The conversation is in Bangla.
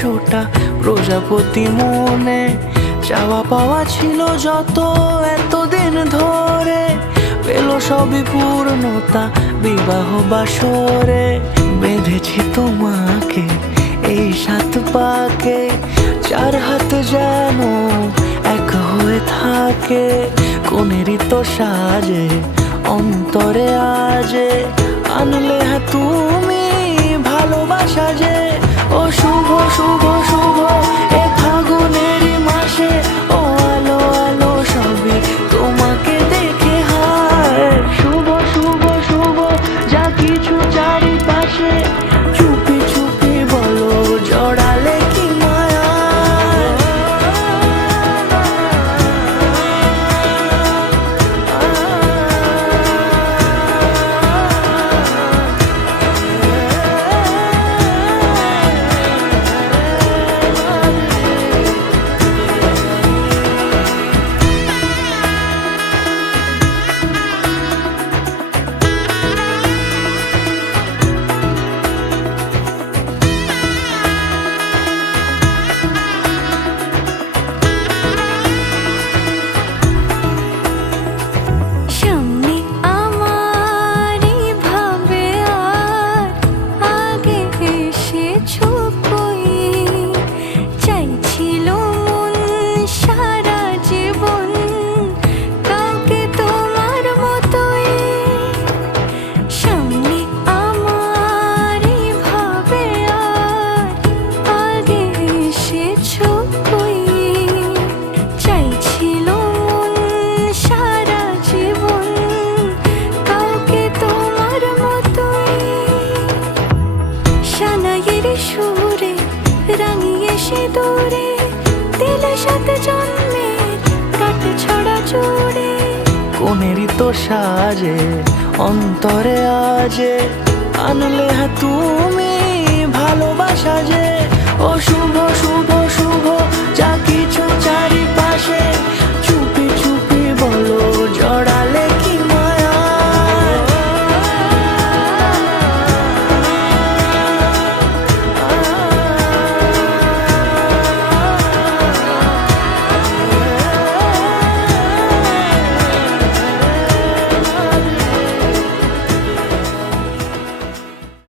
100টা প্রজাপতি মনে, চাওয়া পাওয়া ছিল যত এতদিন ধরে, পেল সবই পূর্ণতা বিবাহ বাসরে। বেঁধেছি তোমাকে এই 7 পাকে, 4 হাত যেন এক হয়ে থাকে। কোনেরই তো সাজে অন্তরে আজে, আনলে হ্যাঁ তুমি ভালোবাসা যে। ও শুভ শুভ শুভ এ ফাগুনেরই মাসে, ও আলো আলো সবই তোমাকে দেখে হায়। শুভ শুভ শুভ যা কিছু চারিপাশে, চুপি চুপি বলো জড়ালে কি মায়া। সুরে রাঙিয়ে সে দূরে দিলে 7 জন্মের কাট ছড়া জুড়ে। কোনেরই তো সাজে অন্তরে আজে, আনলে হ্যাঁ তুমি ভালোবাসা যে। ও শুভ শুভ